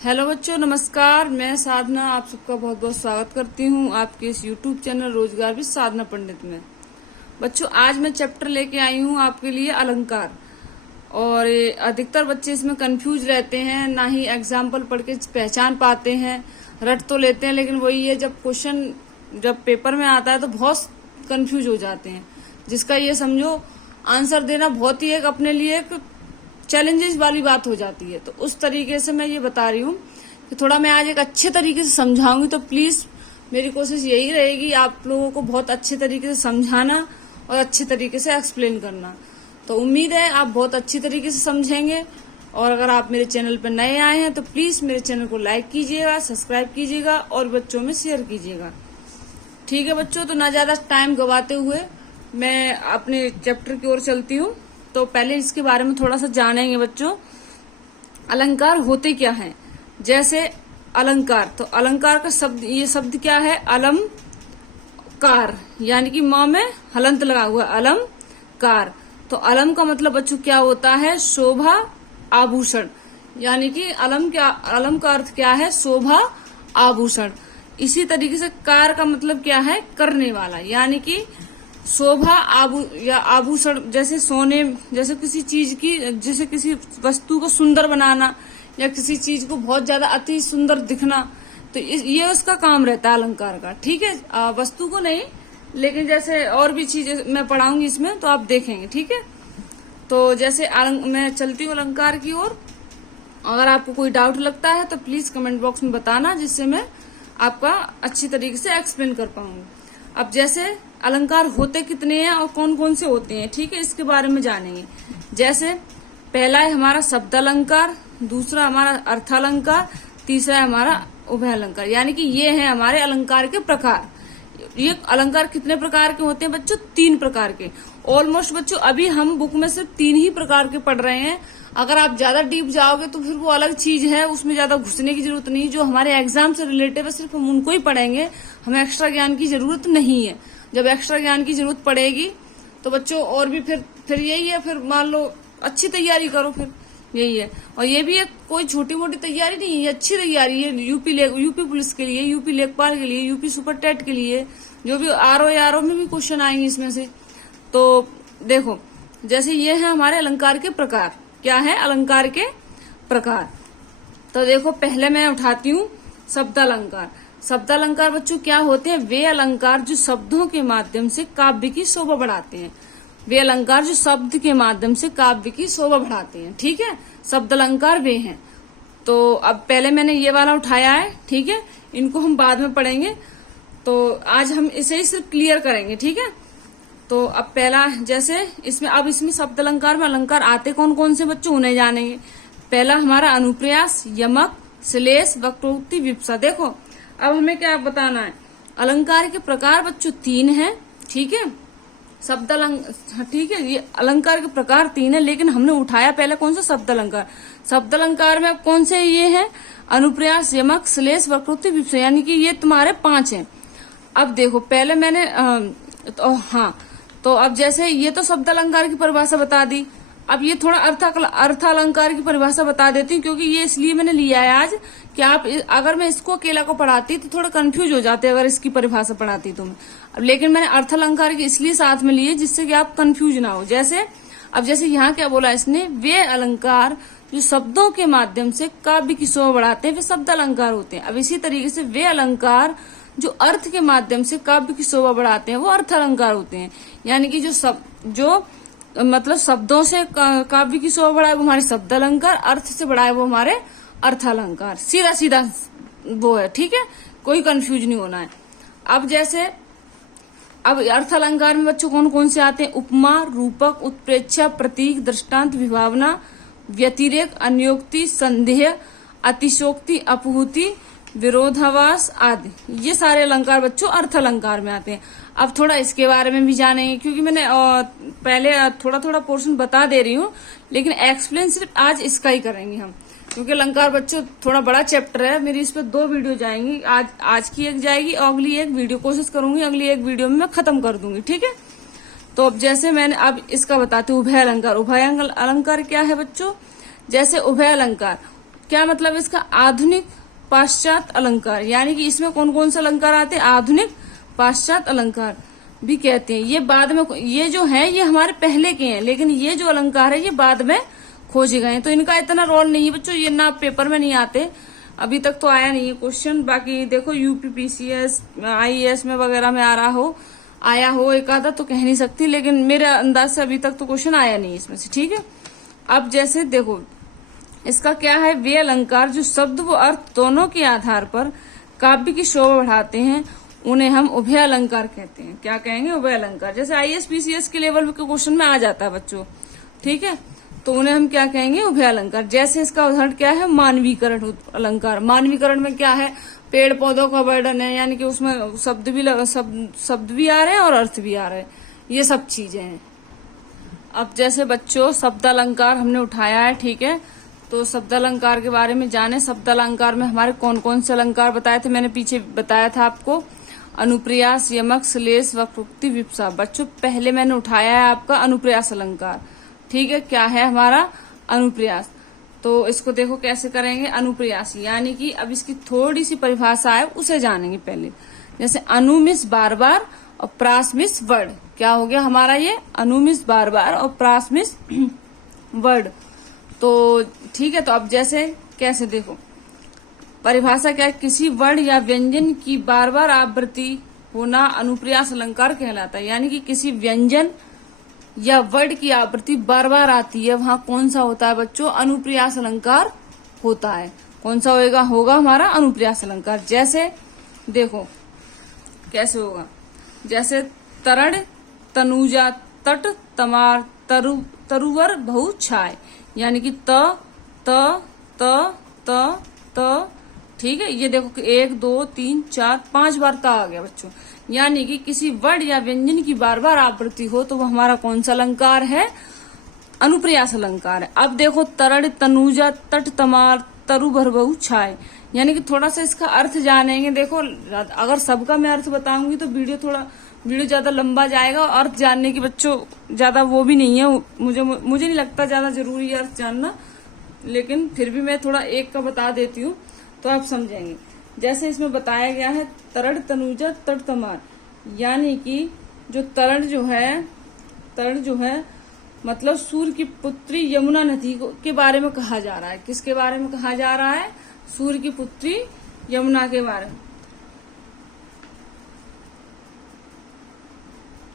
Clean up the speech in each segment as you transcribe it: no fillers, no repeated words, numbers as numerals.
Hello बच्चों, नमस्कार। मैं साधना आप सबका बहुत बहुत स्वागत करती हूँ आपके इस यूट्यूब चैनल रोजगार भी साधना पंडित में। बच्चों, आज मैं चैप्टर लेके आई हूँ आपके लिए अलंकार। और अधिकतर बच्चे इसमें कंफ्यूज रहते हैं, ना ही एग्जाम्पल पढ़ के पहचान पाते हैं। रट तो लेते हैं, लेकिन वही है, जब पेपर में आता है तो बहुत कंफ्यूज हो जाते हैं, जिसका ये समझो आंसर देना बहुत ही एक अपने लिए एक चैलेंजेस वाली बात हो जाती है। तो उस तरीके से मैं ये बता रही हूँ कि थोड़ा मैं आज एक अच्छे तरीके से समझाऊंगी। तो प्लीज मेरी कोशिश यही रहेगी आप लोगों को बहुत अच्छे तरीके से समझाना और अच्छे तरीके से एक्सप्लेन करना। तो उम्मीद है आप बहुत अच्छी तरीके से समझेंगे। और अगर आप मेरे चैनल पर नए आए हैं तो प्लीज मेरे चैनल को लाइक कीजिएगा, सब्सक्राइब कीजिएगा और बच्चों में शेयर कीजिएगा। ठीक है बच्चों, तो ना ज्यादा टाइम गवाते हुए मैं अपने चैप्टर की ओर चलती हूँ। तो पहले इसके बारे में थोड़ा सा जानेंगे बच्चों। अलंकार होते क्या हैं? जैसे अलंकार, तो अलंकार का शब्द, ये शब्द क्या है? अलमकार, यानी कि माँ में हलंत लगा हुआ, अलमकार। तो अलम का मतलब बच्चों क्या होता है? शोभा आभूषण। यानी कि अलम का अर्थ क्या है? शोभा आभूषण। इसी तरीके से कार का मतलब क्या है? करने वाला, यानी कि शोभा या आभूषण, जैसे सोने, जैसे किसी चीज की, जैसे किसी वस्तु को सुंदर बनाना या किसी चीज को बहुत ज्यादा अति सुंदर दिखना। तो ये उसका काम रहता है अलंकार का। ठीक है, वस्तु को नहीं, लेकिन जैसे और भी चीजें मैं पढ़ाऊंगी इसमें तो आप देखेंगे। ठीक है, तो जैसे मैं चलती हूँ अलंकार की ओर। अगर आपको कोई डाउट लगता है तो प्लीज कमेंट बॉक्स में बताना, जिससे मैं आपका अच्छी तरीके से एक्सप्लेन कर पाऊंगी। अब जैसे अलंकार होते कितने हैं और कौन कौन से होते हैं, ठीक है, इसके बारे में जानेंगे। जैसे पहला है हमारा शब्द अलंकार, दूसरा हमारा अर्थालंकार, तीसरा है हमारा उभय अलंकार। यानी कि ये है हमारे अलंकार के प्रकार। ये अलंकार कितने प्रकार के होते हैं बच्चों? 3 प्रकार के। ऑलमोस्ट बच्चों अभी हम बुक में सिर्फ 3 ही प्रकार के पढ़ रहे हैं। अगर आप ज्यादा डीप जाओगे तो फिर वो अलग चीज है, उसमें ज्यादा घुसने की जरूरत नहीं। जो हमारे एग्जाम से रिलेटेड है सिर्फ हम उनको ही पढ़ेंगे, हमें एक्स्ट्रा ज्ञान की जरूरत नहीं है। जब एक्स्ट्रा ज्ञान की जरूरत पड़ेगी तो बच्चों और भी फिर यही है, फिर मान लो अच्छी तैयारी करो, फिर यही है। और ये भी एक कोई छोटी मोटी तैयारी नहीं है, ये अच्छी तैयारी है। यूपी पुलिस के लिए, यूपी लेखपाल के लिए, यूपी सुपर टेट के लिए, जो भी आरओ में भी क्वेश्चन आएंगे इसमें से। तो देखो, जैसे ये है हमारे अलंकार के प्रकार। क्या है? अलंकार के प्रकार। तो देखो, पहले मैं उठाती हूँ शब्दालंकार। शब्दालंकार बच्चों क्या होते हैं? वे अलंकार जो शब्दों के माध्यम से काव्य की शोभा बढ़ाते हैं। वे अलंकार जो शब्द के माध्यम से काव्य की शोभा बढ़ाते हैं। ठीक है, शब्द अलंकार वे हैं। तो अब पहले मैंने ये वाला उठाया है, ठीक है, इनको हम बाद में पढ़ेंगे। तो आज हम इसे ही सिर्फ क्लियर करेंगे। ठीक है, तो अब पहला, जैसे इसमें शब्द अलंकार में अलंकार आते कौन कौन से बच्चों, उन्हें जानेंगे। पहला हमारा अनुप्रयास, यमक, श्लेष, वक्रोक्ति, विवक्षा। देखो अब हमें क्या बताना है? अलंकार के प्रकार बच्चों 3 हैं। ठीक है, शब्द अलंकार, ठीक है, ये अलंकार के प्रकार 3 है, लेकिन हमने उठाया पहले कौन सा? शब्द अलंकार। शब्द अलंकार में अब कौन से ये है? अनुप्रयास, यमक, श्लेष, वक्रोक्ति, विवक्षा। यानी कि ये तुम्हारे 5 हैं। अब देखो, पहले मैंने तो अब जैसे ये तो शब्द अलंकार की परिभाषा बता दी। अब ये थोड़ा अर्थ अलंकार की परिभाषा बता देती हूँ, क्योंकि ये इसलिए मैंने लिया है आज कि आप अगर मैं इसको अकेला को पढ़ाती तो थोड़ा कंफ्यूज हो जाते अगर इसकी परिभाषा पढ़ाती तो मैं। अब लेकिन मैंने अर्थ अलंकार की इसलिए साथ में लिए जिससे कि आप कंफ्यूज ना हो। जैसे यहाँ क्या बोला इसने? वे अलंकार जो शब्दों के माध्यम से काव्य की शोभा बढ़ाते हैं वे शब्द अलंकार होते हैं। अब इसी तरीके से वे अलंकार जो अर्थ के माध्यम से काव्य की शोभा बढ़ाते हैं वो अर्थ अलंकार होते हैं। यानी कि जो मतलब शब्दों से काव्य की शोभा बढ़ाए वो हमारे शब्द अलंकार, अर्थ से बढ़ाए वो हमारे अर्थ अलंकार। सीधा सीधा वो है। ठीक है, कोई कंफ्यूज नहीं होना है। अब अर्थ अलंकार में बच्चों कौन कौन से आते हैं? उपमा, रूपक, उत्प्रेक्षा, प्रतीक, दृष्टांत, विभावना, व्यतिरेक, अन्योक्ति, संदेह, अतिशोक्ति, अपहूति, विरोधाभास आदि। ये सारे अलंकार बच्चों अर्थ अलंकार में आते हैं। अब थोड़ा इसके बारे में भी जानेंगे, क्योंकि मैंने पहले थोड़ा थोड़ा पोर्शन बता दे रही हूँ, लेकिन एक्सप्लेन सिर्फ आज इसका ही करेंगे हम, क्योंकि अलंकार बच्चों थोड़ा बड़ा चैप्टर है। मेरी इस पर 2 वीडियो जाएंगी। आज की एक जाएगी और अगली एक वीडियो कोशिश करूंगी अगली एक वीडियो में मैं खत्म कर दूंगी। ठीक है, तो अब जैसे मैंने अब इसका बताती हूँ उभय अलंकार। उभय अलंकार क्या है बच्चों? जैसे उभय अलंकार क्या मतलब इसका? आधुनिक पाश्चात्य अलंकार, यानी कि इसमें कौन कौन से अलंकार आते हैं? आधुनिक पाश्चात्य अलंकार भी कहते हैं। ये बाद में, ये जो है ये हमारे पहले के हैं, लेकिन ये जो अलंकार है ये बाद में खोजे गए हैं, तो इनका इतना रोल नहीं है बच्चों, ये ना पेपर में नहीं आते, अभी तक तो आया नहीं है क्वेश्चन। बाकी देखो यूपीपीसीएस, आईएएस में वगैरह में आया हो एक आधा तो कह नहीं सकती, लेकिन मेरे अंदाज से अभी तक तो क्वेश्चन आया नहीं इसमें से, ठीक है। अब जैसे देखो इसका क्या है, वे अलंकार जो शब्द व अर्थ दोनों के आधार पर काव्य की शोभा बढ़ाते हैं उन्हें हम उभय अलंकार कहते हैं। क्या कहेंगे? उभय अलंकार। जैसे आईएएस पीसीएस के लेवल के क्वेश्चन में आ जाता है बच्चों, ठीक है, तो उन्हें हम क्या कहेंगे? उभय अलंकार। जैसे इसका उदाहरण क्या है? मानवीकरण अलंकार। मानवीकरण में क्या है? पेड़ पौधों का वर्णन है, यानी कि उसमें शब्द भी आ रहे हैं और अर्थ भी आ रहे हैं, ये सब चीजें हैं। अब जैसे बच्चों शब्द अलंकार हमने उठाया है, ठीक है, तो शब्द अलंकार के बारे में जाने। शब्द अलंकार में हमारे कौन कौन से अलंकार बताए थे? मैंने पीछे बताया था आपको, अनुप्रयास, यमक, श्लेष, वक्रोक्ति, विप्सा। बच्चों पहले मैंने उठाया है आपका अनुप्रयास अलंकार, ठीक है। क्या है हमारा? अनुप्रयास। तो इसको देखो कैसे करेंगे, अनुप्रयास, यानी कि अब इसकी थोड़ी सी परिभाषा है उसे जानेंगे पहले। जैसे अनुमिस बार बार और प्रासमिस वर्ड। क्या हो गया हमारा ये? अनुमिस बार बार और प्रासमिस वर्ड। तो ठीक है, तो अब जैसे कैसे देखो परिभाषा क्या है? किसी वर्ण या व्यंजन की बार बार आवृत्ति होना अनुप्रयास अलंकार कहलाता है, यानी कि किसी व्यंजन या वर्ड की आवृत्ति बार बार आती है, वहां कौन सा होता है बच्चों? अनुप्रयास अलंकार होता है। कौन सा होगा हमारा? अनुप्रयास अलंकार। जैसे देखो कैसे होगा, जैसे तरण, तनुजा, तट, तमार, तरुवर, बहु, छाय, यानी कि त त त त त, ठीक है। ये देखो 1 2 3 4 5 बार ता आ गया बच्चों, यानी कि किसी वर्ड या व्यंजन की बार बार आवृत्ति हो तो वो हमारा कौन सा अलंकार है? अनुप्रयास अलंकार है। अब देखो तरण, तनुजा, तट, तमार, तरु, भर, बहु, छाय, यानी कि थोड़ा सा इसका अर्थ जानेंगे। देखो अगर सबका मैं अर्थ बताऊंगी तो वीडियो ज्यादा लंबा जाएगा, और अर्थ जानने की बच्चों ज्यादा वो भी नहीं है, मुझे नहीं लगता ज्यादा जरूरी है अर्थ जानना, लेकिन फिर भी मैं थोड़ा एक का बता देती हूँ तो आप समझेंगे। जैसे इसमें बताया गया है तरण, तनुजा, तट, तमार, यानी कि जो तरण जो है मतलब सूर्य की पुत्री यमुना नदी के बारे में कहा जा रहा है। किसके बारे में कहा जा रहा है? सूर्य की पुत्री यमुना के बारे में।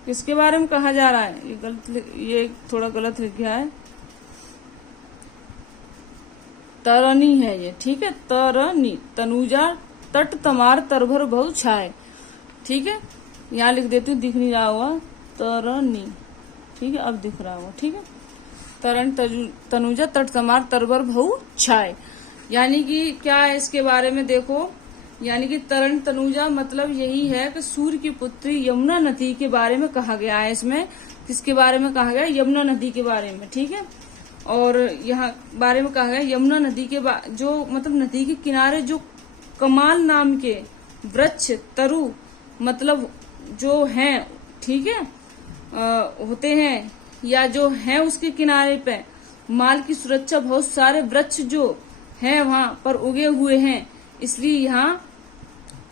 किसके बारे में कहा जा रहा है? ये थोड़ा गलत लिख गया है, तरनी है ये, ठीक है, तरनी, तनुजा, तट, तमार, तरभर, बहु, छाय, ठीक है। यहाँ लिख देती हूँ, दिख नहीं रहा होगा, तरनी, ठीक है, अब दिख रहा होगा, ठीक है। तरण, तनुजा, तट, तमार, तरभर, बहु, छाय, यानी कि क्या है इसके बारे में देखो, यानी कि तरण तनुजा मतलब यही है कि सूर्य की पुत्री यमुना नदी के बारे में कहा गया है। इसमें किसके बारे में कहा गया? यमुना नदी के बारे में, ठीक है। और यहाँ बारे में कहा गया यमुना नदी के जो मतलब नदी के किनारे जो कमाल नाम के वृक्ष, तरु मतलब जो हैं, ठीक है, होते हैं, या जो हैं उसके किनारे पे माल की सुरक्षा बहुत सारे वृक्ष जो हैं वहां पर उगे हुए हैं, इसलिए यहाँ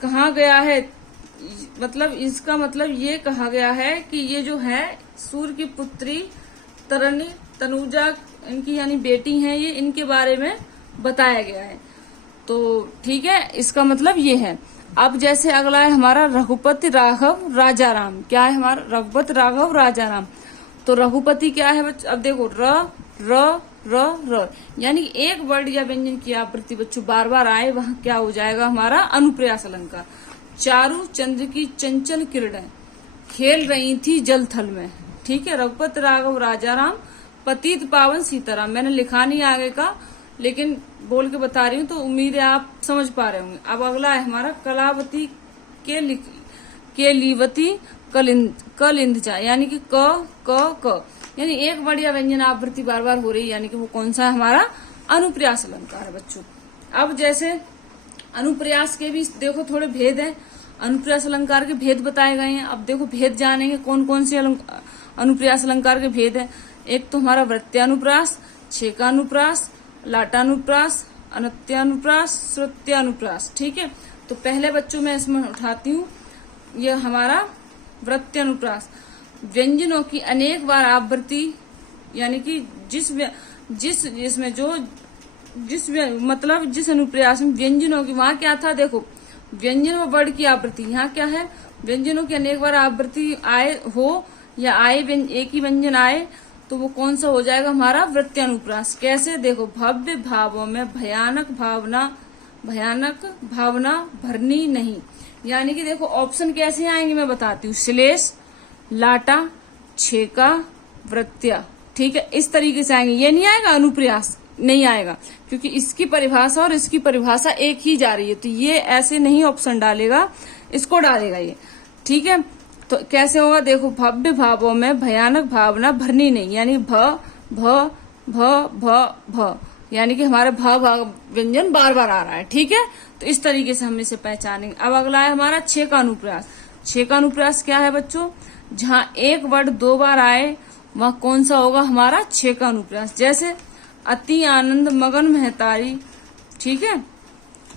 कहा गया है, मतलब इसका मतलब ये कहा गया है कि ये जो है सूर्य की पुत्री तरनी, तनुजा इनकी यानी बेटी हैं, ये इनके बारे में बताया गया है। तो ठीक है, इसका मतलब ये है। अब जैसे अगला है हमारा रघुपति राघव राजाराम। क्या है हमारा? रघुपति राघव राजाराम। तो रघुपति क्या है बच्चों? अब देखो र यानी एक वर्ड या व्यंजन की आवृत्ति बच्चों बार बार आए, वहां क्या हो जाएगा हमारा? अनुप्रयास अलंकार। चारू चंद्र की चंचल किरणें खेल रही थी जल थल में, ठीक है। रघुपति राघव राजाराम, पतित पावन सीताराम। मैंने लिखा नहीं आगे का, लेकिन बोल के बता रही हूँ, तो उम्मीद है आप समझ पा रहे होंगे। अब अगला है हमारा कलावती के लीवती कलिंदचा, यानी कि क यानी एक वर्ड या व्यंजन आवृत्ति बार बार हो रही है, यानी कि वो कौन सा है हमारा? अनुप्रयास अलंकार है बच्चों। अब जैसे अनुप्रयास के भी देखो थोड़े भेद है, अनुप्रयास अलंकार के भेद बताए गए हैं। अब देखो भेद जानेंगे कौन कौन से अनुप्रयास अलंकार के भेद है। एक तो हमारा वृत्त्यानुप्रास, छेकानुप्रास, लाटानुप्रास, अनत्यानुप्रास, श्रुत्यानुप्रास। ठीक है, तो पहले बच्चों में इसमें उठाती हूँ ये हमारा वृत्यानुप्रास। व्यंजनों की अनेक बार आवृत्ति, यानी कि जिस अनुप्रास में व्यंजनों की, वहां क्या था देखो, व्यंजन व वर्ण की आवृत्ति। यहाँ क्या है, व्यंजनों की अनेक बार आवृत्ति आए हो या आए एक ही व्यंजन आए तो वो कौन सा हो जाएगा हमारा वृत्यानुप्रास। कैसे देखो, भव्य भावों में भयानक भावना भरनी नहीं। यानी कि देखो ऑप्शन कैसे आएंगे मैं बताती हूँ, श्लेष, लाटा, छेका, वृत्या। ठीक है, इस तरीके से आएंगे। ये नहीं आएगा अनुप्रास, नहीं आएगा, क्योंकि इसकी परिभाषा और इसकी परिभाषा एक ही जा रही है, तो ये ऐसे नहीं ऑप्शन डालेगा, इसको डालेगा ये। ठीक है, तो कैसे होगा देखो, भव्य भावों में भयानक भावना भरनी नहीं, यानी भ, यानी कि हमारा व्यंजन बार बार आ रहा है। ठीक है, तो इस तरीके से हम इसे पहचानेंगे। अब अगला है हमारा छेकानुप्रास। छेकानुप्रास क्या है बच्चों, जहां एक वर्ड 2 बार आए वहां कौन सा होगा हमारा छेकानुप्रास। जैसे अति आनंद मगन महतारी। ठीक है,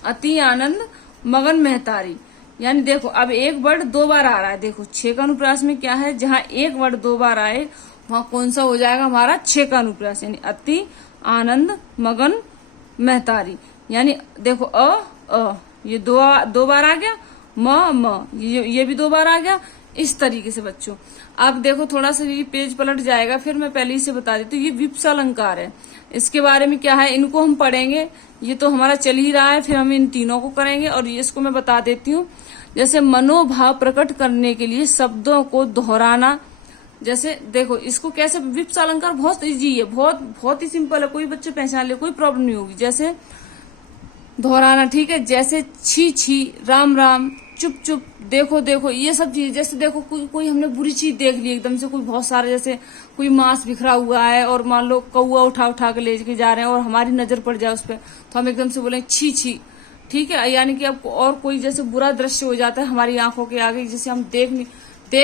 अति आनंद मगन महतारी, यानी देखो अब एक वर्ड 2 बार आ रहा है। देखो छेकानुप्रास में क्या है, जहां एक वर्ड 2 बार आए वहां कौन सा हो जाएगा हमारा छेकानुप्रास, यानी अति आनंद मगन महतारी। यानी देखो ये दो बार आ गया, म ये भी 2 बार आ गया। इस तरीके से बच्चों अब देखो थोड़ा सा ये पेज पलट जाएगा, फिर मैं पहले ही से बता देती हूँ। ये विप्सा अलंकार है, इसके बारे में क्या है इनको हम पढ़ेंगे, ये तो हमारा चल ही रहा है, फिर हम इन तीनों को करेंगे। और इसको मैं बता देती हूँ, जैसे मनोभाव प्रकट करने के लिए शब्दों को दोहराना। जैसे देखो इसको कैसे, विप्सा अलंकार बहुत इजी है, बहुत ही सिंपल है, कोई बच्चे पहचान ले, कोई प्रॉब्लम नहीं होगी। जैसे दोहराना, ठीक है, जैसे छी छी, राम राम, चुप चुप, देखो देखो, ये सब चीज। जैसे देखो कोई हमने बुरी चीज देख ली एकदम से, कोई बहुत सारे, जैसे कोई मांस बिखरा हुआ है और मान लो कौआ उठा के ले जा रहे हैं और हमारी नजर पड़ जाए उस पर, तो हम एकदम से बोलेंगे छी छी। ठीक है, यानी कि अब और कोई जैसे बुरा दृश्य हो जाता है हमारी आंखों के आगे, जैसे हम देख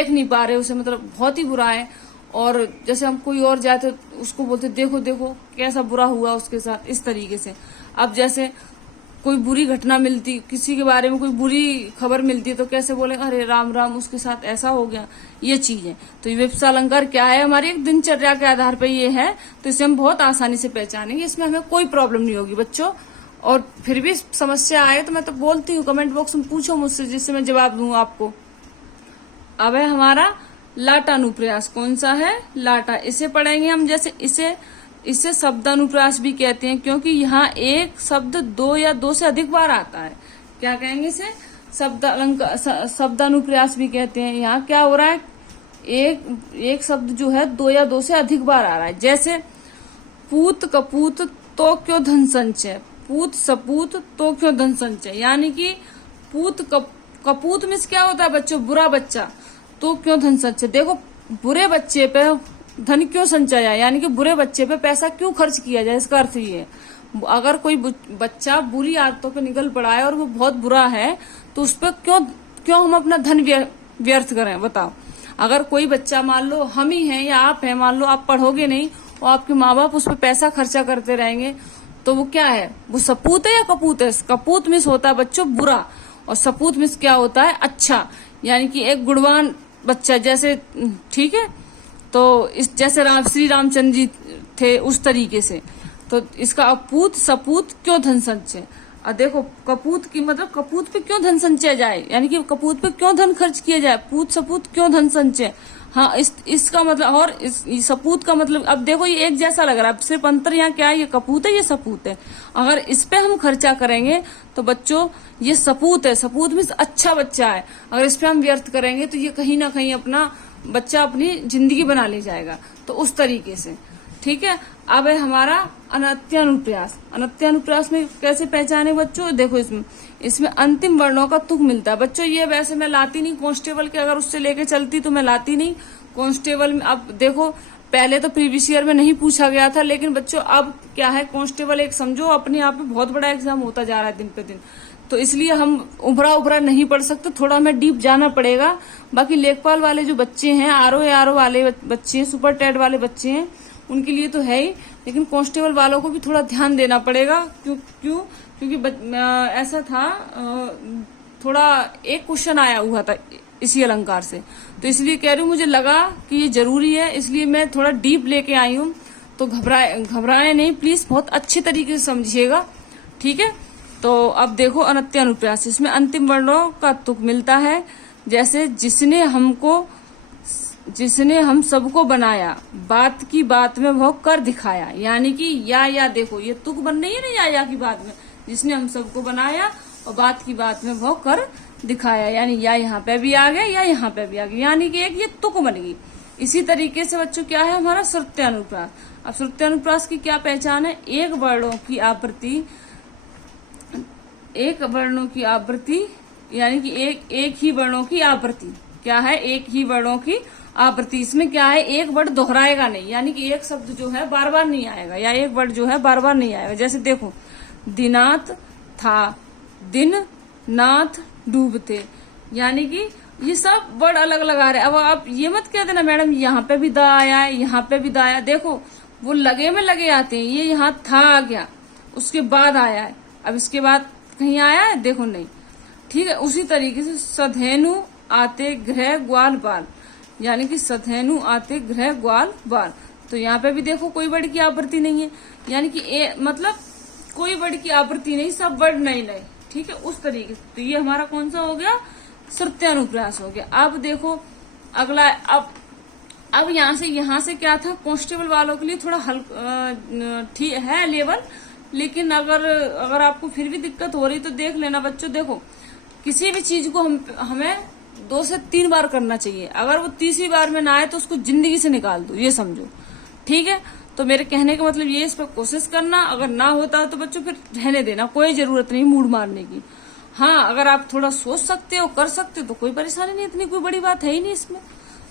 नहीं पा रहे उसे, मतलब बहुत ही बुरा है। और जैसे हम कोई और जाते उसको बोलते देखो देखो कैसा बुरा हुआ उसके साथ, इस तरीके से। अब जैसे कोई बुरी घटना मिलती, किसी के बारे में कोई बुरी खबर मिलती है तो कैसे बोलेंगे, अरे राम राम उसके साथ ऐसा हो गया, ये चीज है। तो ये विप्सा अलंकार क्या है, हमारी एक दिनचर्या के आधार पर ये है, तो इसे हम बहुत आसानी से पहचानेंगे, इसमें हमें कोई प्रॉब्लम नहीं होगी बच्चों। और फिर भी समस्या आए तो मैं तो बोलती हूँ, कमेंट बॉक्स में पूछो मुझसे, जिससे मैं जवाब दूं आपको। अब है हमारा लाटानुप्रास, कौन सा है, लाटा। इसे पढ़ेंगे हम, जैसे इसे शब्दानुप्रास भी कहते हैं, क्योंकि यहाँ एक शब्द 2 या 2 से अधिक बार आता है। क्या कहेंगे इसे, शब्दानुप्रास भी कहते हैं। यहाँ क्या हो रहा है, एक शब्द जो है 2 या 2 से अधिक बार आ रहा है। जैसे पूत कपूत तो क्यों धन संचय, पूत सपूत तो क्यों धन संचय, यानी कि कपूत में क्या होता है बच्चों, बुरा बच्चा, तो क्यों धन संचय। देखो बुरे बच्चे पे धन क्यों संचय है, यानी कि बुरे बच्चे पे पैसा क्यों खर्च किया जाए, इसका अर्थ ये है। अगर कोई बच्चा बुरी आदतों पे निकल पड़ा है और वो बहुत बुरा है, तो उस पर क्यों हम अपना धन व्यर्थ करें, बताओ। अगर कोई बच्चा, मान लो हम ही हैं या आप हैं, मान लो आप पढ़ोगे नहीं और आपके माँ बाप उस पर पैसा खर्चा करते रहेंगे, तो वो क्या है, वो सपूत है या कपूत है। कपूत मिस होता है बच्चों बुरा, और सपूत मिस क्या होता है अच्छा, यानी कि एक गुणवान बच्चा जैसे। ठीक है, तो इस जैसे श्री रामचंद्र जी थे उस तरीके से। तो इसका अपूत सपूत क्यों धन संचय। और देखो कपूत की मतलब कपूत पे क्यों धन संचय जाए, यानी कि कपूत पे क्यों धन खर्च किया जाए, पूत सपूत क्यों धन संचय। हाँ, इसका मतलब, और इस सपूत का मतलब, अब देखो ये एक जैसा लग रहा है, सिर्फ अंतर यहाँ क्या है, ये कपूत है ये सपूत है। अगर इस पे हम खर्चा करेंगे तो बच्चों ये सपूत है, सपूत मीन्स अच्छा बच्चा है। अगर इस पे हम व्यर्थ करेंगे तो ये कहीं ना कहीं अपना बच्चा अपनी जिंदगी बना ले जाएगा, तो उस तरीके से। ठीक है, अब है हमारा अनत्यानुप्रास। अनत्यानुप्रास में कैसे पहचाने बच्चों, देखो इसमें अंतिम वर्णों का तुक मिलता है बच्चों। ये वैसे मैं लाती नहीं कांस्टेबल के, अगर उससे लेके चलती तो मैं लाती नहीं कांस्टेबल में। अब देखो पहले तो प्रीवियस ईयर में नहीं पूछा गया था, लेकिन बच्चों अब क्या है, कांस्टेबल एक समझो अपने आप में बहुत बड़ा एग्जाम होता जा रहा है दिन पे दिन, तो इसलिए हम उभरा नहीं पढ़ सकते, थोड़ा हमें डीप जाना पड़ेगा। बाकी लेखपाल वाले जो बच्चे हैं, आरओ वाले बच्चे हैं, सुपर टेट वाले बच्चे हैं, उनके लिए तो है ही, लेकिन कांस्टेबल वालों को भी थोड़ा ध्यान देना पड़ेगा। क्योंकि ऐसा था, थोड़ा एक क्वेश्चन आया हुआ था इसी अलंकार से, तो इसलिए कह रही हूँ, मुझे लगा कि ये जरूरी है, इसलिए मैं थोड़ा डीप लेके आई हूँ। तो घबराए नहीं प्लीज, बहुत अच्छे तरीके से समझिएगा, ठीक है। तो अब देखो अनत्य अनुप्रास, इसमें अंतिम वर्णों का तुक मिलता है। जैसे जिसने हम सबको बनाया, बात की बात में वह कर दिखाया, यानी कि या देखो ये तुक बन रही है ना, या की बात में, जिसने हम सबको बनाया और बात की बात में वह कर दिखाया, यानी या यहाँ पे भी आ गया या यहाँ पे भी आ गया, यानी कि एक ये तुक बन गई। इसी तरीके से बच्चों क्या है हमारा श्रुत्यानुप्रास। अब श्रुत्यानुप्रास की क्या पहचान है? एक वर्णों की आवृत्ति, यानी कि एक ही वर्णों की आवृत्ति। क्या है? एक ही वर्णों की आवृत्ति। इसमें क्या है, एक वर्ड दोहराएगा नहीं, यानी कि एक शब्द जो है बार बार नहीं आएगा, या एक वर्ड जो है बार बार नहीं आएगा। जैसे देखो, दिनात था, दिन नाथ डूबते, यानी कि ये सब वर्ड अलग अलग आ रहे हैं। अब आप ये मत कह देना मैडम यहाँ पे भी दा आया है, यहाँ पे भी दा आया। देखो वो लगे में लगे आते हैं, ये यहाँ था आ गया, उसके बाद आया है, अब इसके बाद कहीं आया है, देखो नहीं, ठीक है। उसी तरीके से सधेनु आते गृह ग्वाल बाल, यानी कि सधेनु आते गृह ग्वाल बाल, तो यहाँ पे भी देखो कोई वर्ड की आवृत्ति नहीं है, यानी कि मतलब कोई वर्ड की आवृत्ति नहीं, सब वर्ड नए नए, ठीक है, उस तरीके से। तो ये हमारा कौन सा हो गया? श्रुत्यानुप्रास हो गया। अब देखो अगला, अब यहाँ से क्या था, कांस्टेबल वालों के लिए थोड़ा ठीक है लेवल, लेकिन अगर आपको फिर भी दिक्कत हो रही तो देख लेना बच्चों। देखो किसी भी चीज को हमें 2 से 3 बार करना चाहिए, अगर वो तीसरी बार में ना आए तो उसको जिंदगी से निकाल दो, ये समझो, ठीक है। तो मेरे कहने का मतलब ये, इस पर कोशिश करना, अगर ना होता है तो बच्चों फिर रहने देना, कोई जरूरत नहीं मूड मारने की। हाँ, अगर आप थोड़ा सोच सकते हो, कर सकते हो तो कोई परेशानी नहीं, इतनी कोई बड़ी बात है ही नहीं इसमें।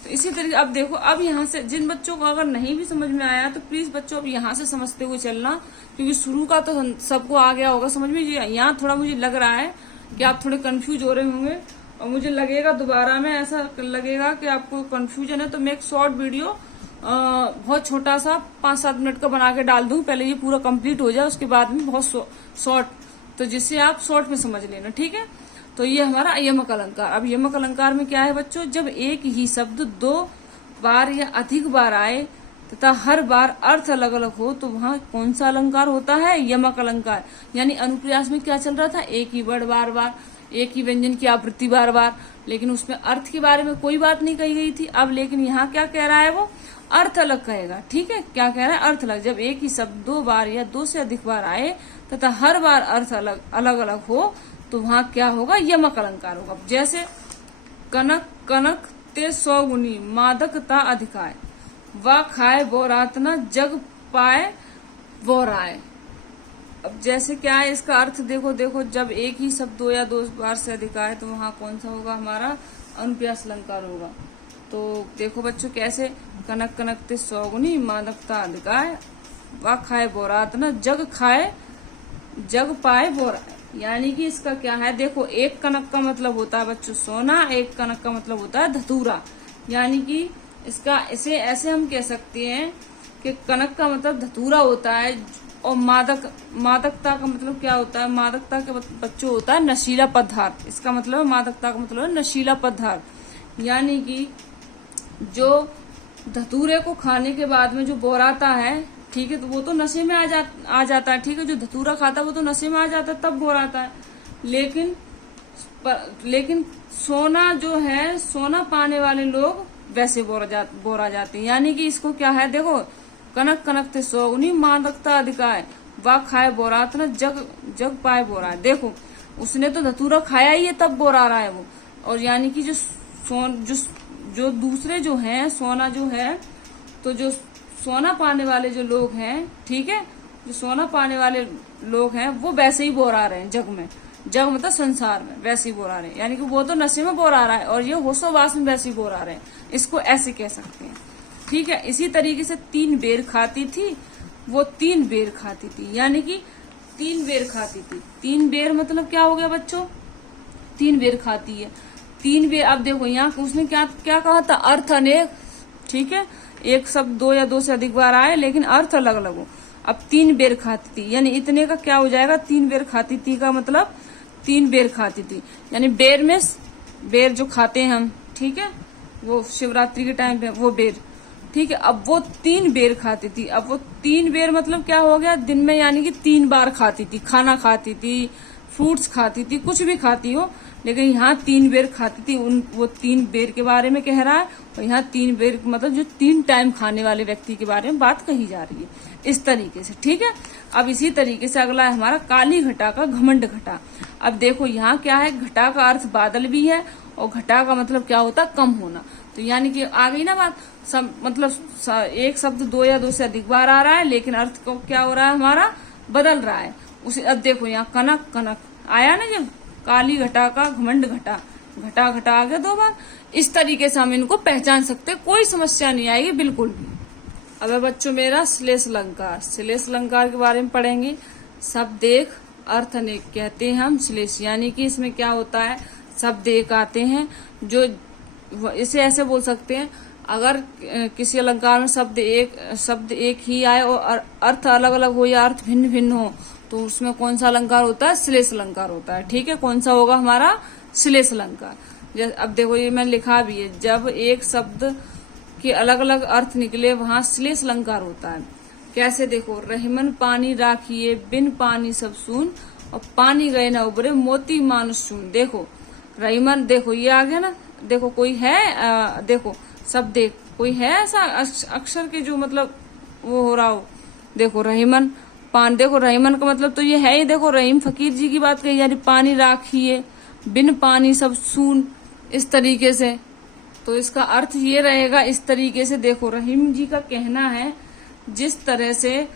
तो इसी तरीके अब देखो, अब यहाँ से जिन बच्चों को अगर नहीं भी समझ में आया तो प्लीज बच्चों अब यहाँ से समझते हुए चलना, क्योंकि शुरू का तो सबको आ गया होगा समझ में। यहाँ थोड़ा मुझे लग रहा है कि आप थोड़े कंफ्यूज हो रहे होंगे, और मुझे लगेगा दोबारा में ऐसा लगेगा कि आपको कंफ्यूजन है, तो मैं एक शॉर्ट वीडियो बहुत छोटा सा 5-7 मिनट का बना के डाल दूं, पहले ये पूरा कंप्लीट हो जाए, उसके बाद में बहुत शॉर्ट, तो जिससे आप शॉर्ट में समझ लेना, ठीक है। तो ये हमारा यमक अलंकार। अब यमक अलंकार में क्या है बच्चों, जब एक ही शब्द 2 बार या अधिक बार आए तथा हर बार अर्थ अलग अलग हो तो वहाँ कौन सा अलंकार होता है? यमक अलंकार। यानी अनुप्रास में क्या चल रहा था, एक ही वर्ड बार बार, एक ही व्यंजन की आवृत्ति बार बार, लेकिन उसमें अर्थ के बारे में कोई बात नहीं कही गई थी। अब लेकिन यहाँ क्या कह रहा है, वो अर्थ अलग कहेगा, ठीक है। क्या कह रहा है? अर्थ अलग। जब एक ही शब्द 2 बार या 2 से अधिक बार आए तथा हर बार अर्थ अलग अलग हो तो वहाँ क्या होगा? यमक अलंकार होगा। जैसे कनक कनक ते 100 गुनी, मादकता अधिकाय, वा खाए वो रात न जग पाए वो राय। अब जैसे क्या है इसका अर्थ, देखो जब एक ही शब्द 2 या 2 बार से अधिक आए तो वहाँ कौन सा होगा? हमारा अनुप्रास अलंकार होगा। तो देखो बच्चों कैसे, कनक कनक ते 100 गुनी, मादकता अधिकाय, वा खाए वो रात न जग पाए वो राय। यानी कि इसका क्या है, देखो एक कनक का मतलब होता है बच्चों सोना, एक कनक का मतलब होता है धतूरा। यानी कि इसे ऐसे हम कह सकते हैं कि कनक का मतलब धतूरा होता है, और मादकता का मतलब क्या होता है? मादकता के बच्चों होता है नशीला पदार्थ। इसका मतलब है मादकता का मतलब है नशीला पदार्थ। यानी कि जो धतूरे को खाने के बाद में जो बोराता है, ठीक है, तो वो तो नशे में आ जाता है, ठीक है। जो धतूरा खाता है वो तो नशे में आ जाता है, तब बोराता है। लेकिन सोना जो है, सोना पाने वाले लोग वैसे बोरा जाते हैं। यानी कि इसको क्या है, देखो कनक कनक थे 100 गुनी, मादकता अधिकाय, वा खाए बोरात न जग पाए बोरा है। देखो उसने तो धतूरा खाया ही है तब बोरा रहा है वो। और यानी कि जो दूसरे जो हैं, सोना जो है, तो जो सोना पाने वाले जो लोग हैं, ठीक है, जो सोना पाने वाले लोग हैं वो वैसे ही बोरा रहे हैं जग में। जग मतलब संसार में वैसे ही बोरा रहे हैं, यानी कि वो तो नशे में बोरा रहा है और ये होशोवास में वैसे ही बोरा रहे हैं, इसको ऐसे कह सकते हैं, ठीक है। इसी तरीके से 3 बेर खाती थी, वो 3 बेर खाती थी, यानी कि 3 बेर खाती थी। 3 बेर मतलब क्या हो गया बच्चों? 3 बेर खाती है, 3 बेर। अब देखो यहाँ उसने क्या कहा था? अर्थ अनेक, ठीक है। एक शब्द 2 या 2 से अधिक बार आए लेकिन अर्थ अलग अलग हो। अब 3 बेर खाती थी, यानी इतने का क्या हो जाएगा, 3 बेर खाती थी का मतलब 3 बेर खाती थी, यानी बेर में बेर जो खाते हैं हम, ठीक है, वो शिवरात्रि के टाइम पे वो बेर, ठीक है। अब वो 3 बेर खाती थी। अब वो 3 बेर मतलब क्या हो गया, दिन में यानी कि 3 बार खाती थी, खाना खाती थी, फ्रूट्स खाती थी, कुछ भी खाती हो, लेकिन यहाँ 3 बेर खाती थी। वो 3 बेर के बारे में कह रहा है, और यहाँ 3 बेर मतलब जो 3 टाइम खाने वाले व्यक्ति के बारे में बात कही जा रही है, इस तरीके से, ठीक है। अब इसी तरीके से अगला है हमारा काली घटा का घमंड घटा। अब देखो यहाँ क्या है, घटा का अर्थ बादल भी है, और घटा का मतलब क्या होता है, कम होना। तो यानी कि आ गई ना बात, सब मतलब एक शब्द 2 या 2 से अधिक बार आ रहा है, लेकिन अर्थ को क्या हो रहा है, हमारा बदल रहा है उसे। अब देखो यहाँ कनक कनक आया ना, जब काली घटा का घमंड घटा, घटा घटा आ गया 2 बार। इस तरीके से हम इनको पहचान सकते, कोई समस्या नहीं आएगी बिल्कुल भी। अब बच्चों मेरा श्लेष अलंकार, श्लेष अलंकार के बारे में पढ़ेंगे। शब्द एक अर्थ अनेक कहते हैं हम श्लेष, यानी कि इसमें क्या होता है, शब्द एक आते हैं, जो इसे ऐसे बोल सकते हैं, अगर किसी अलंकार में शब्द एक ही आए और अर्थ अलग अलग हो या अर्थ भिन्न भिन्न हो, तो उसमें कौन सा अलंकार होता है, श्लेष अलंकार होता है, ठीक है। कौन सा होगा हमारा, श्लेष अलंकार। अब देखो ये मैंने लिखा भी है, जब एक शब्द के अलग अलग अर्थ निकले वहां श्लेष अलंकार होता है। कैसे, देखो, रहीमन पानी राखिए बिन पानी सब सून, और पानी गए न उबरे मोती मानुष सून। देखो रहीमन, देखो ये आ गया ना, देखो कोई है, देखो शब्द देख, कोई है ऐसा अक्षर के जो मतलब वो हो रहा हो, देखो रहीमन पान, देखो रहीमन का मतलब तो ये है ही, देखो रहीम फकीर जी की बात कही, यानी पानी राखिए बिन पानी सब सून, इस तरीके से। तो इसका अर्थ ये रहेगा इस तरीके से, देखो रहीम जी का कहना है, जिस तरह से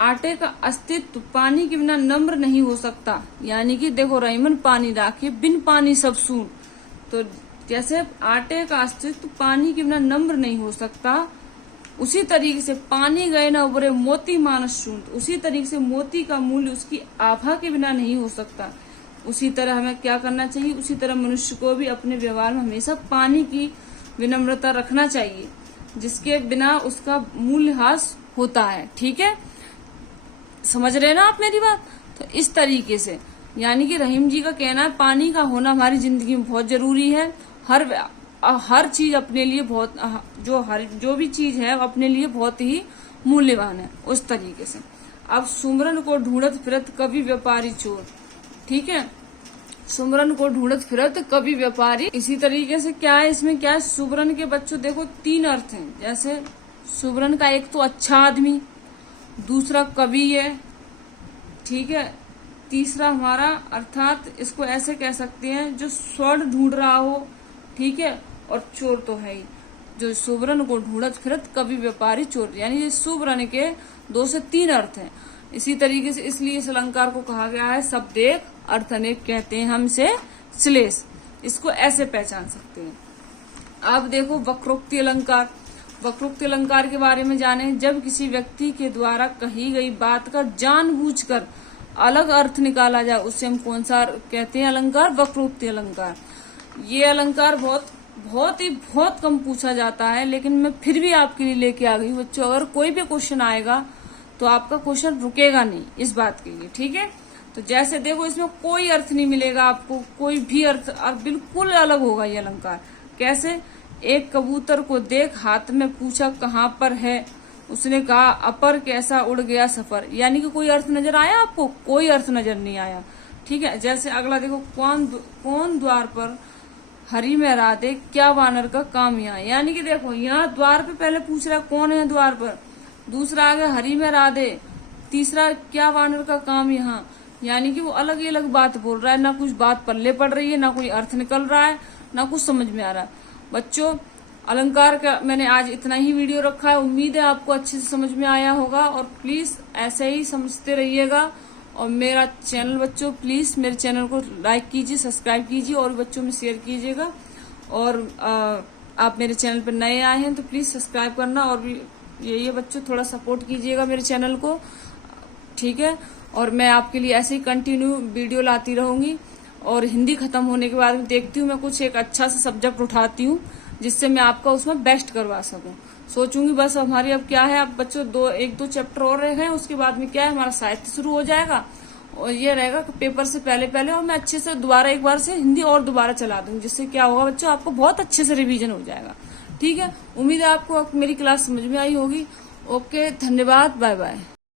आटे का अस्तित्व पानी के बिना नम्र नहीं हो सकता, यानी कि देखो रहीमन पानी राखिए बिन पानी सब सून, तो जैसे आटे का अस्तित्व पानी के बिना नम्र नहीं हो सकता, उसी तरीके से पानी गए ना उबरे मोती मानस शून्य, उसी तरीके से मोती का मूल्य उसकी आभा के बिना नहीं हो सकता। उसी तरह हमें क्या करना चाहिए, उसी तरह मनुष्य को भी अपने व्यवहार में हमेशा पानी की विनम्रता रखना चाहिए, जिसके बिना उसका मूल्यह्रास होता है, ठीक है। समझ रहे ना आप मेरी बात। तो इस तरीके से यानी कि रहीम जी का कहना है पानी का होना हमारी जिंदगी में बहुत जरूरी है। हर चीज अपने लिए बहुत, जो भी चीज है अपने लिए बहुत ही मूल्यवान है, उस तरीके से। अब सुमरन को ढूंढत फिरत कभी व्यापारी चोर, ठीक है, सुमरन को ढूंढत फिरत कभी व्यापारी। इसी तरीके से क्या है, इसमें क्या है, सुमरन के बच्चों देखो 3 अर्थ हैं। जैसे सुमरन का एक तो अच्छा आदमी, दूसरा कवि है, ठीक है, तीसरा हमारा अर्थात इसको ऐसे कह सकते हैं जो स्वर्ण ढूंढ रहा हो, ठीक है, और चोर तो है ही, जो सुवर्ण को ढूंढत फिरत कवि व्यापारी चोर, यानी ये सुवर्ण के 2 से 3 अर्थ हैं। इसी तरीके से इसलिए इस अलंकार को कहा गया है शब्द एक अर्थ अनेक कहते हैं हम इसे श्लेष, इसको ऐसे पहचान सकते हैं। अब देखो वक्रोक्ति अलंकार, वक्रोक्ति अलंकार के बारे में जाने। जब किसी व्यक्ति के द्वारा कही गई बात का जानबूझकर अलग अर्थ निकाला जाए उससे हम कौन सा कहते हैं अलंकार, वक्रोक्ति अलंकार। ये अलंकार बहुत कम पूछा जाता है, लेकिन मैं फिर भी आपके लिए लेके आ गई बच्चों। अगर कोई भी क्वेश्चन आएगा तो आपका क्वेश्चन रुकेगा नहीं इस बात के लिए, ठीक है। तो जैसे देखो इसमें कोई अर्थ नहीं मिलेगा आपको, कोई भी अर्थ बिल्कुल अलग होगा ये अलंकार। कैसे, एक कबूतर को देख हाथ में पूछा कहाँ पर है, उसने कहा अपर कैसा उड़ गया सफर, यानी कि कोई अर्थ नजर आया आपको, कोई अर्थ नजर नहीं आया, ठीक है। जैसे अगला देखो, कौन द्वार पर हरी में राधे क्या वानर का काम यहाँ, यानी कि देखो यहाँ द्वार पे पहले पूछ रहा है कौन है द्वार पर, दूसरा आ गया हरी में राधे, तीसरा क्या वानर का काम यहाँ, यानी कि वो अलग ही अलग बात बोल रहा है, ना कुछ बात पल्ले पड़ रही है, ना कोई अर्थ निकल रहा है, ना कुछ समझ में आ रहा है। बच्चों अलंकार का मैंने आज इतना ही वीडियो रखा है, उम्मीद है आपको अच्छे से समझ में आया होगा, और प्लीज ऐसे ही समझते रहिएगा। और मेरा चैनल बच्चों प्लीज मेरे चैनल को लाइक कीजिए, सब्सक्राइब कीजिए और बच्चों में शेयर कीजिएगा। और आप मेरे चैनल पर नए आए हैं तो प्लीज सब्सक्राइब करना, और भी यही है बच्चों, थोड़ा सपोर्ट कीजिएगा मेरे चैनल को, ठीक है। और मैं आपके लिए ऐसे ही कंटिन्यू वीडियो लाती रहूंगी, और हिंदी खत्म होने के बाद देखती हूँ मैं कुछ एक अच्छा सा सब्जेक्ट उठाती हूँ जिससे मैं आपका उसमें बेस्ट करवा सकूं। सोचूंगी बस हमारी अब क्या है, अब बच्चों एक दो चैप्टर और रह गए, उसके बाद में क्या है हमारा साहित्य शुरू हो जाएगा और ये रहेगा कि पेपर से पहले पहले और मैं अच्छे से दोबारा एक बार से हिंदी और दोबारा चला दूंगी, जिससे क्या होगा बच्चों आपको बहुत अच्छे से रिवीजन हो जाएगा। ठीक है, उम्मीद है आपको मेरी क्लास समझ में आई होगी। ओके, धन्यवाद, बाय बाय।